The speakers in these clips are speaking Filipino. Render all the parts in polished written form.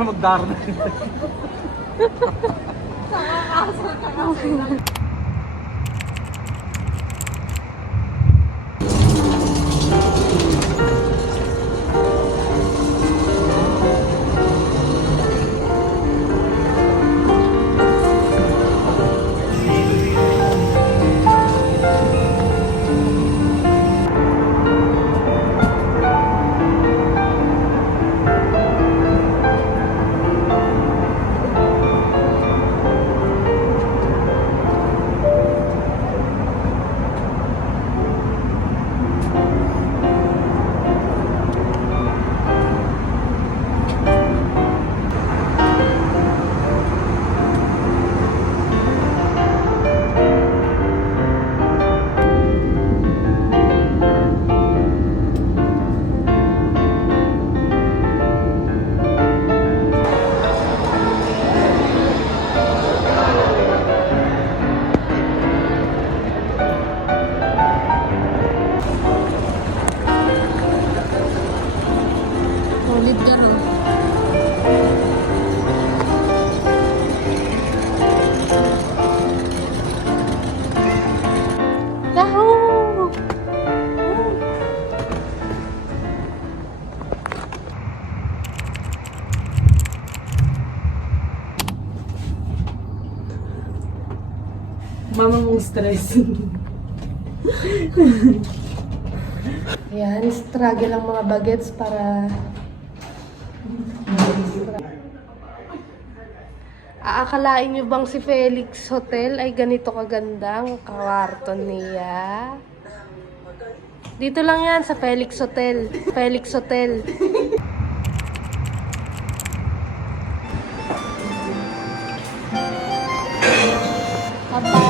na magdarna. Solid ka, no? Yahoo! Mama mong stress. Yan, struggle ang mga bagets para aakalain nyo bang si Felix Hotel ay ganito kaganda ang kwarto niya? Dito lang yan sa Felix Hotel. Felix Hotel. Aba. Ah.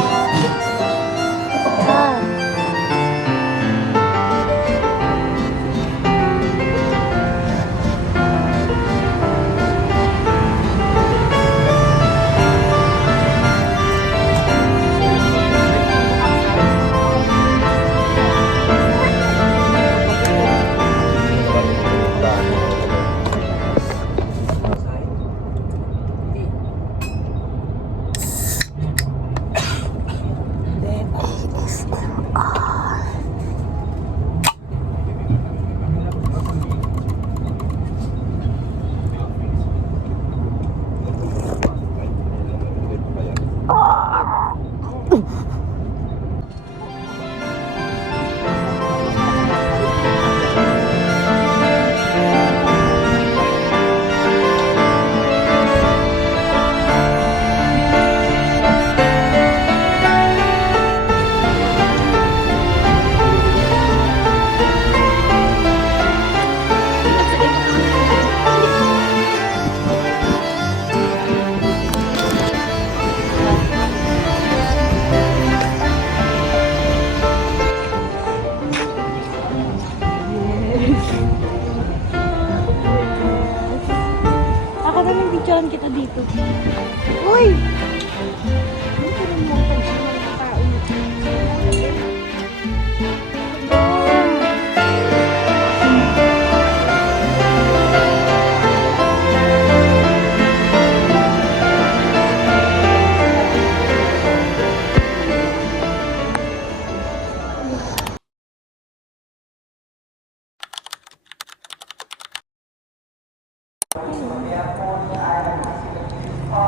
Ako na lang videoan kita dito. Uy!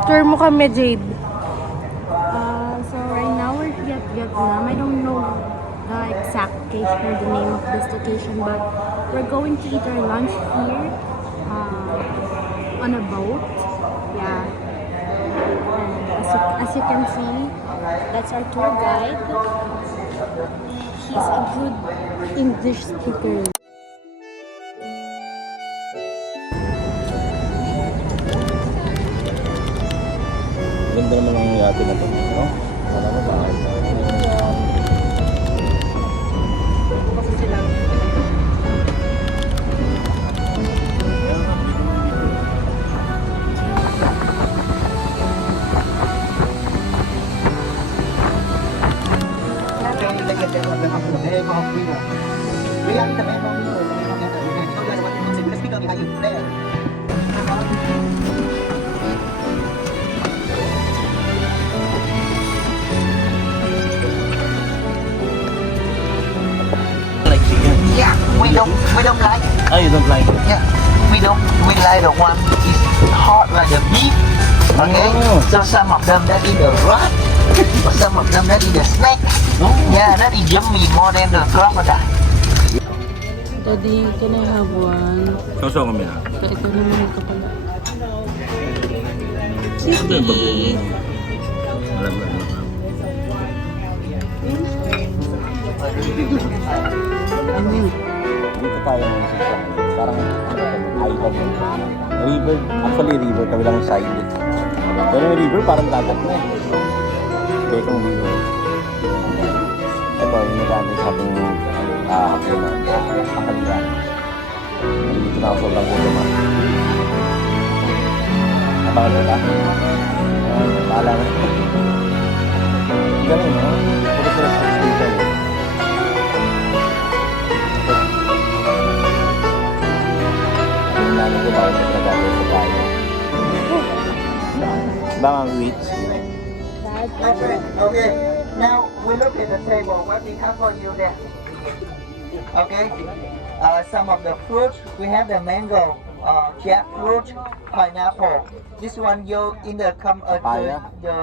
Tour mo kami, Jade. So right now we're at Vietnam. I don't know the exact location or the name of this location, but we're going to eat our lunch here on a boat. Yeah. And as you can see, that's our tour guide. He's a good English speaker. Ganda naman ang yate na to, no? Wala na ba? we don't like. Ah, you don't like it? Yeah, we like the one is hot like the beef. Okay, Oh. so some of them that eat the rat, but some of them that eat the snake. Yeah, that is yummy more than the crocodile. Daddy, can I have one? Sausaw kami na. Ito naman ka pala. Ito yung bago. Alam na. Dito tayo ngayon sa isang parang island. River, actually river, kabilang side. Pero yung river parang dagat na eh. Kaya itong river. Ito, yung nag-ano sa ating hapon na pangkalian. Dito na ako sobrang gulo ma. Nabago ka? Bahala na. Ang galing, no? Puro sila sa dito eh. Yung namin ko bakit na nagagawin sa bahay. Bang ang wheat. Okay, okay. Now we look at the table. What we have for you there? Okay. Some of the fruits we have the mango, jackfruit, pineapple. This one you in the Papaya. the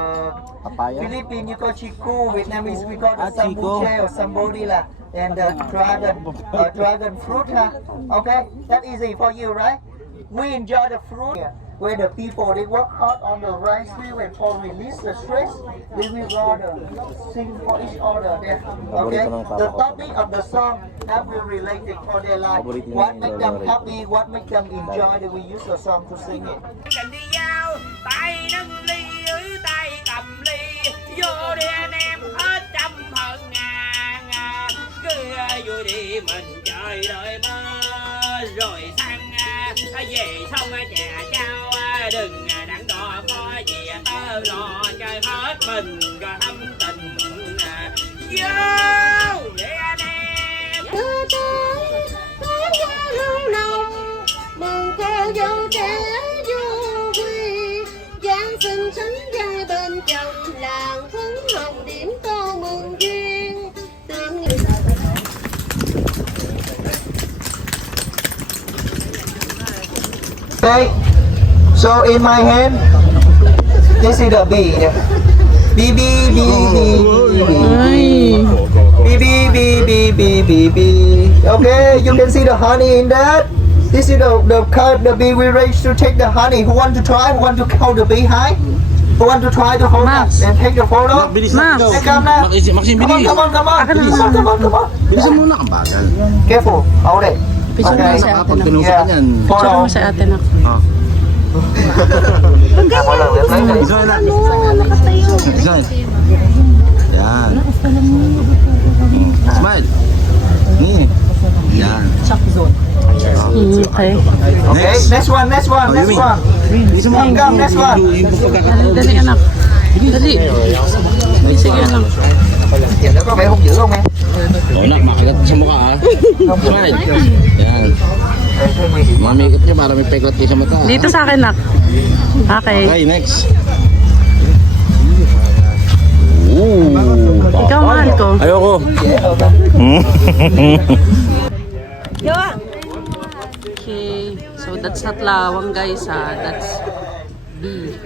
Papaya. Philippines you call chiku, Vietnamese we call the Chiku. sambuche or sambodi lah. And the dragon fruit, huh? Okay, that easy for you, right? We enjoy the fruit where the people they work hard on the rice field and for release the stress, they will rather sing for each other there. Okay, the topic of the song that will relate it for their life. What make them happy, what make them enjoy, that we use the song to sing it. Cành đi giao tay nâng ly dưới tay cầm ly vô đi anh em hết trăm phần ngàn cứ vui đi mình chờ đợi mơ rồi sang về xong chè trao đừng đắn đo có gì tớ lo chơi hết mình rồi thâm tình vô để anh em mừng cô dâu trẻ du quy giáng sinh sánh vai bên chồng làng phấn hồng điểm tô mừng duyên tuyên người Okay, so in my hand, this is the bee. Bee, bee, bee, bee, bee, bee, bee, bee, bee, bee. Okay, you can see the honey in that. This is the bee we raised to take the honey. Who want to try? Who want to hold the bee high? Who want to try to hold that and take the photo? Bilis na. Hey, come now. Maxine, Come on, bilis. come on, come on. Come on, come on, come on. Bilisan muna kang bagal. Careful, hold it. Picture mo Okay. sa Pag atin ako. tinusok ka niyan. Picture mo Photo. sa atin ako. Một lần nữa thấy này. Israel lang. Israel. Yan. Smile. Ni. Yan. Okay. Okay, next one, next one, next one. Bilisan mo. Come, next one. Yung pagkakataon. Dali anak. Dali. Sige anak. Nhìn nó có vẻ hung dữ không em? Oo na, makagat sa mukha ha. Smile. Yan. Mamikot niya para may peklat kayo sa mata. Dito sa akin nak. Okay. Okay, next. Ooh. Ikaw mahal ko. Ayoko. Okay. So that's not lawang guys ha. That's bee.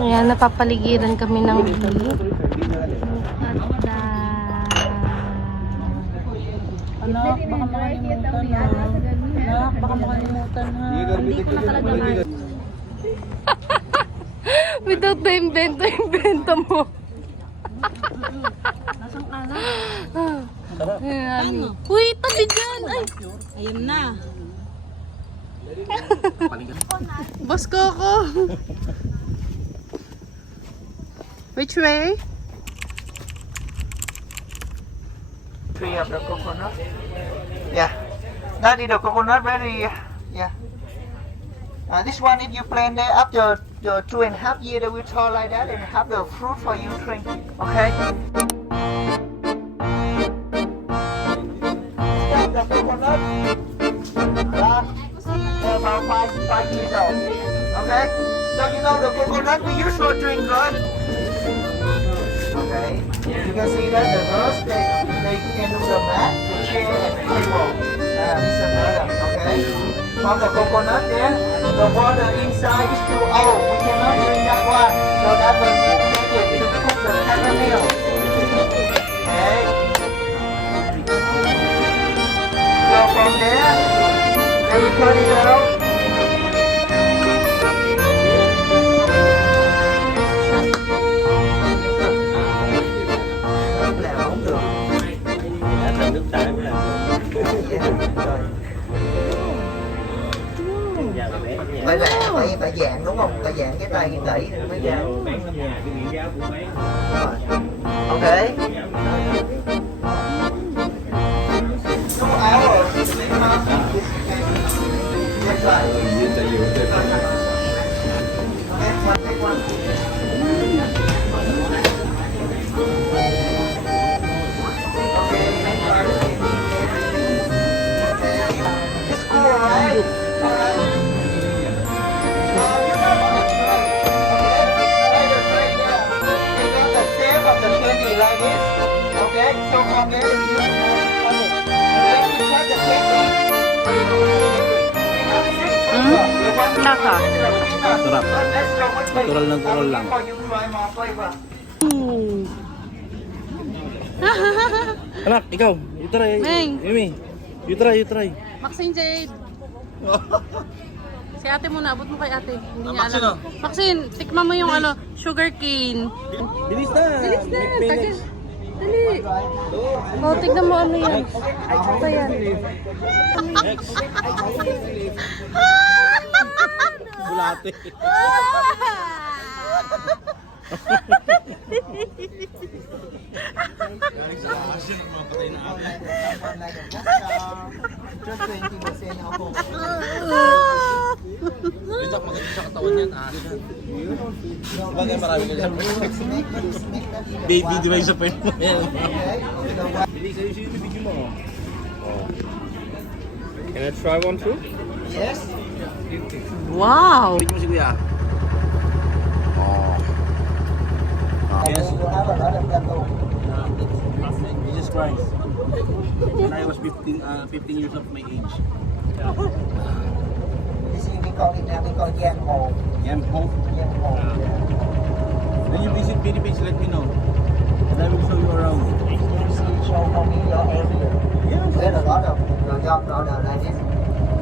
Ayan, napapaligiran kami ng without the invento mo. Ayan. Uy, tabi dyan! Ay! Ayun na. Boss Coco! Which way? Tree of the coconut. Yeah. That is the coconut very, yeah. This one, if you plant there after the 2.5 years, they will tall like that and have the fruit for you drink. Okay. The coconut. About 5 years old. Okay. So you know the coconut we use for drink, right? Okay. You can see that the nurse they can do the mat, the chair, and the table. This is another. Okay. From the coconut there, the water inside is too old. We cannot drink that one. So that will make it to cook the caramel. Okay. So from there, then we turn it out. Làm không được. Đã thành nước trái mới làm. Phải dạng, phải dạng đúng không? Phải dạng cái tay đẩy mới ra. Ok. 2 hours. Yes, take one. It's cool, right? Like this, okay? So from there, you cut the candy. Lasa. Sarap. Natural lang. Anak, ikaw. You try. Meng. Yumi. You try. Maxine Jade. Si ate muna, abot mo kay ate. Hindi niya alam. Maxine, tikman mo yung ano, sugar cane. Bilis na. Bilis na, Make tagal. Dali. Oh, tignan mo ano yan. Ito yan. Next. Bulate. Bitak maganda sa katawan yan. Bagay marami ka sa baby, di ba isa pa yun? Bilis, ayun yung video mo. Can I try one too? Yes. Wow! Video mo si Kuya. Yes. You have a lot of tattoo. Jesus Christ. When I was 15 years of my age. You see, we call it now, we call it Yan Ho. Yan ho. Yan Ho. When you visit Philippines, let me know. And I will show you around. Show for me your area. There's a lot of job product like this.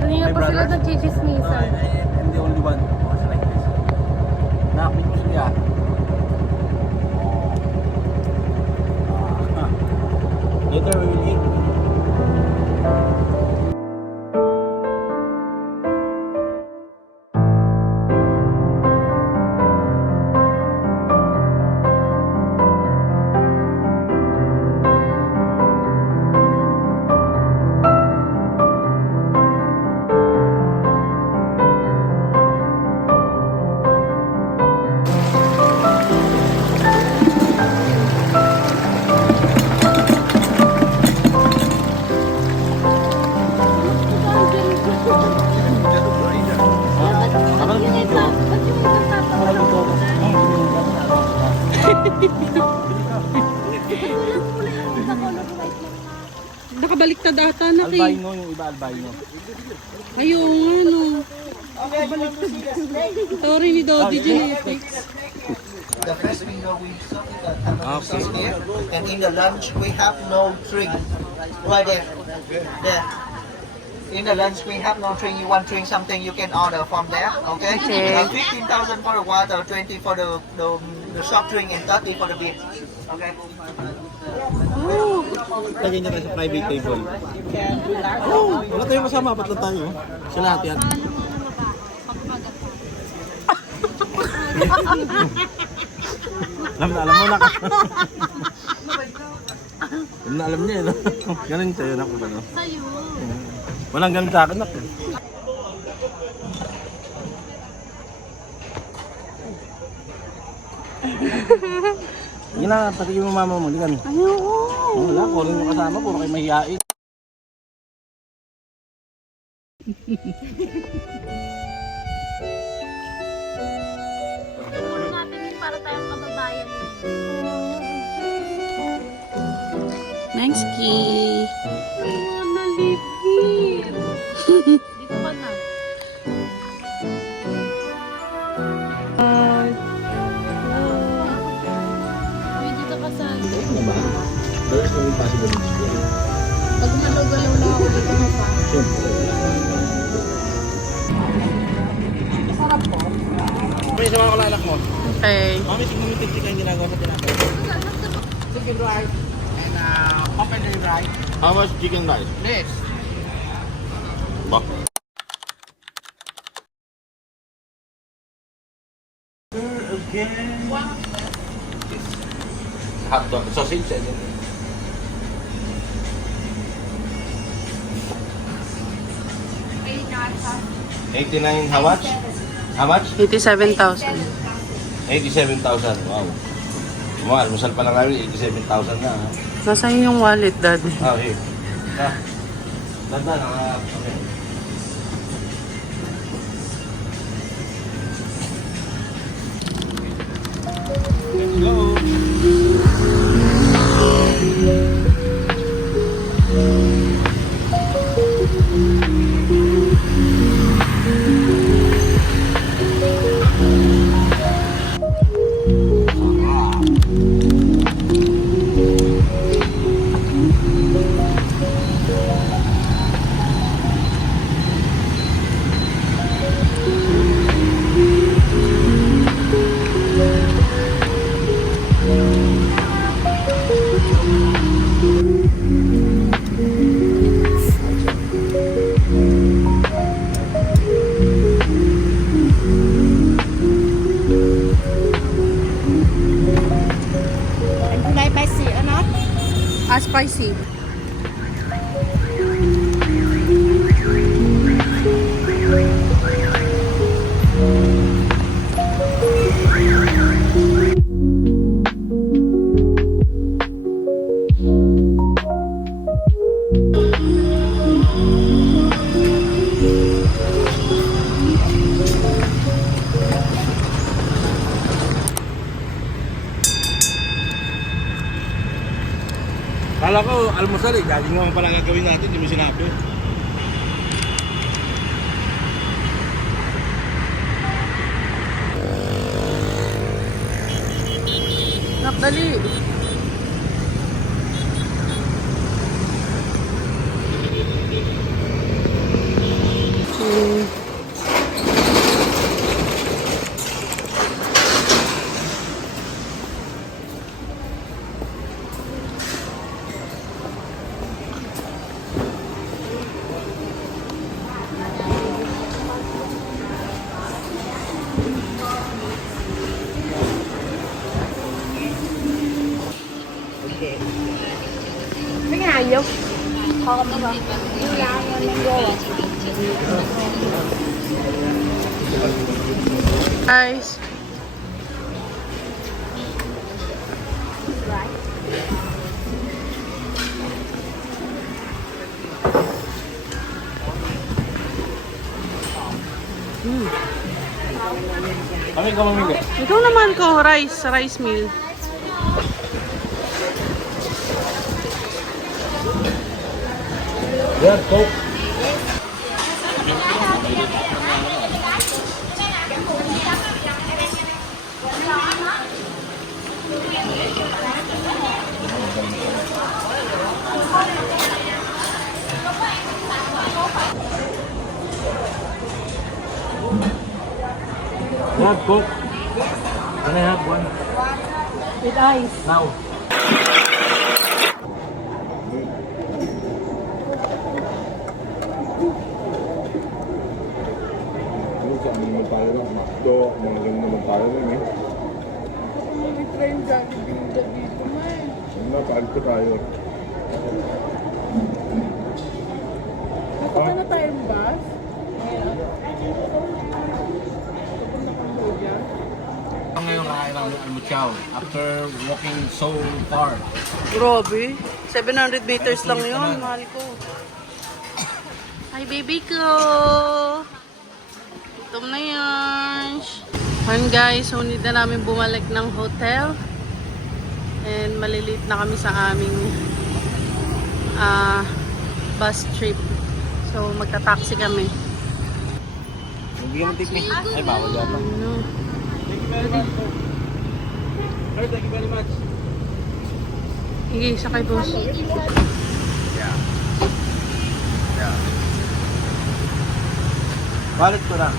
Kanina pa sila nagchichismisan. I'm the only one who was like this. Nakapit mo siya. Later we will eat. Nakabaliktad ata na kay. Albino, yung iba albino. Ayun, ano. Sorry ni Dodi Genetics. The first window we saw the tattoo here, and in the lunch we have no drink. Right there. There. In the lunch we have no drink. You want drink something, you can order from there. Okay. 15,000 for the water, 20 for the soft drink, and 30 for the beer. Okay. Lagyan niya tayo sa private table. Oh, wala tayong kasama, apat lang tayo. Sa lahat yan. alam mo na ka. alam niya, no? Ganun sa'yo, naku ba, no? Sa'yo. Walang ganun sa akin, naku. Sige na, patigin mo mama mo, ligan. Ayoko. Wala, puro mo kasama, puro kayo mahihain. Tulong natin yun para tayong kababayan na yun. Thanks, Ki. Oh, nalipit. Dito ka na. Uy, dito ka sa... naman. There's no impossibility here. Pag malugalaw na ako dito na pa. Siyempre. May isa mga kalanak mo. Okay. Mami, tignan mo yung tiktik ang ginagawa sa tinapay. Chicken rice and open rice. How much chicken rice? This. Ba? Again. Hot dog, sausage, and then. $89, how much? How much? 87,000. 87,000, wow. Almusal pa lang namin, 87,000 na. Ha? Nasaan yung wallet, Daddy? Ah, here. Ah. Ganda, okay. Let's go. Anh hôm nay bay xỉ nó. Ah, spicy. Kala ko, almusal eh. Jogging naman pala gagawin natin, hindi mo sinabi. Nakdali. Mấy cái này gì không? Không đâu rồi. Ra mango à? Guys. Kami ka mamili. Ikaw naman ko, rice meal. Yan, Coke. Yan, Coke. Can I have one? With ice. Now. Saan naman tayo ng McDo, mga ganun naman tayo rin eh. May train jogging dito man. Napaan ko tayo. Nakuha na tayong bus? Ngayon kakain ng almuchaw after walking so far. Grabe. 700 meters lang yun. Mahal ko. Hi, baby ko. Gutom na yan. Ayan guys, so need na namin bumalik ng hotel. And malilit na kami sa aming bus trip. So, magta-taxi kami. Hindi mo tip eh. Ay, bawal yata. Ano? Thank you very much. Sige, sakay boss. Wallet ko lang.